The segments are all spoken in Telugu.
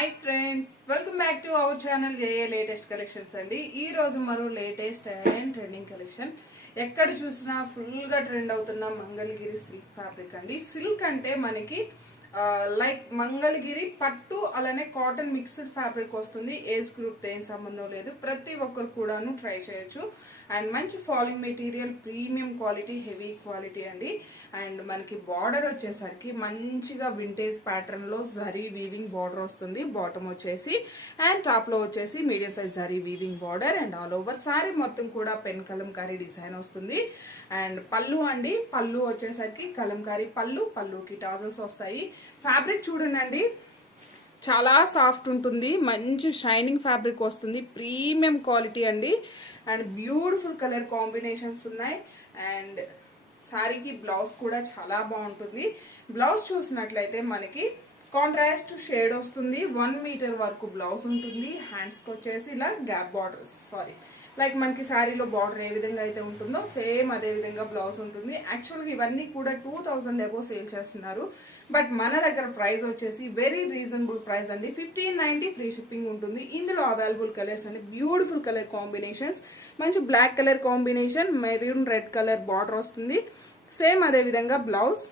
Hi friends, welcome back to our channel J A latest collections అండి. ఈ రోజు మరో లేటెస్ట్ అండ్ ట్రెండింగ్ కలెక్షన్. ఎక్కడ చూసినా ఫుల్గా ట్రెండ్ అవుతున్న మంగళగిరి సిల్క్ ఫ్యాబ్రిక్ అండి. సిల్క్ అంటే మనకి లైక్ మంగళగిరి పట్టు అలానే కాటన్ మిక్స్డ్ ఫ్యాబ్రిక్ వస్తుంది. ఏజ్ గ్రూప్ ఏం సంబంధం లేదు, ప్రతి ఒక్కరు కూడాను ట్రై చేయొచ్చు. అండ్ మంచి falling material, premium quality, heavy quality అండి. అండ్ మనకి బార్డర్ వచ్చేసరికి మంచిగా వింటేజ్ ప్యాటర్న్ లో జరీ వీవింగ్ బార్డర్ వస్తుంది. బాటమ్ వచ్చేసి అండ్ టాప్ లో వచ్చేసి medium size zari weaving border and all over sorry మొత్తం కూడా పెన్ కలంకారీ డిజైన్ వస్తుంది. అండ్ పళ్ళు అండి, పళ్ళు వచ్చేసరికి కలంకారీ పళ్ళు, పళ్ళుకి టాజల్స్ వస్తాయి. ఫ్యాబ్రిక్ చూడండి, చాలా సాఫ్ట్ ఉంటుంది, మంచి షైనింగ్ ఫ్యాబ్రిక్ వస్తుంది, ప్రీమియం క్వాలిటీ అండి. అండ్ బ్యూటిఫుల్ కలర్ కాంబినేషన్స్ ఉన్నాయి. అండ్ శారీకి బ్లౌజ్ కూడా చాలా బాగుంటుంది. బ్లౌజ్ చూసినట్లయితే మనకి కాంట్రాస్ట్ షేడ్ వస్తుంది. 1 మీటర్ వరకు బ్లౌజ్ ఉంటుంది. హ్యాండ్స్కి వచ్చేసి ఇలా గ్యాప్ బార్డర్, లైక్ మనకి శారీలో బార్డర్ ఏ విధంగా అయితే ఉంటుందో సేమ్ అదే విధంగా బ్లౌజ్ ఉంటుంది. యాక్చువల్గా ఇవన్నీ కూడా 2000 ఎబో సేల్ చేస్తున్నారు. బట్ మన దగ్గర ప్రైస్ వచ్చేసి వెరీ రీజనబుల్ ప్రైస్ అండి. 1590 ఫ్రీ షిప్పింగ్ ఉంటుంది. ఇందులో అవైలబుల్ కలర్స్ అండి, బ్యూటిఫుల్ కలర్ కాంబినేషన్స్, మంచి black colour combination, maroon red colour border వస్తుంది. సేమ్ అదే విధంగా బ్లౌజ్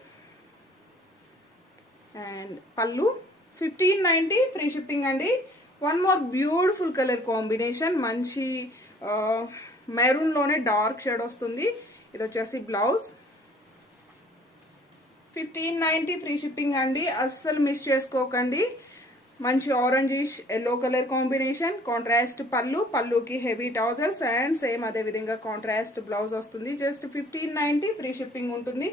అండ్ పళ్ళు. 1590 ఫ్రీ షిప్పింగ్ అండి. One more beautiful colour combination, మంచి మెరూన్ లోనే డార్క్ షేడ్ వస్తుంది. ఇది వచ్చేసి బ్లౌజ్. 1590 ఫ్రీ షిప్పింగ్ అండి, అస్సలు మిస్ చేసుకోకండి. మంచి orangish yellow colour combination, contrast పళ్ళు, పళ్ళుకి హెవీ టౌజల్స్ అండ్ సేమ్ అదే విధంగా కాంట్రాస్ట్ బ్లౌజ్ వస్తుంది. జస్ట్ 1590 ఫ్రీ షిప్పింగ్ ఉంటుంది.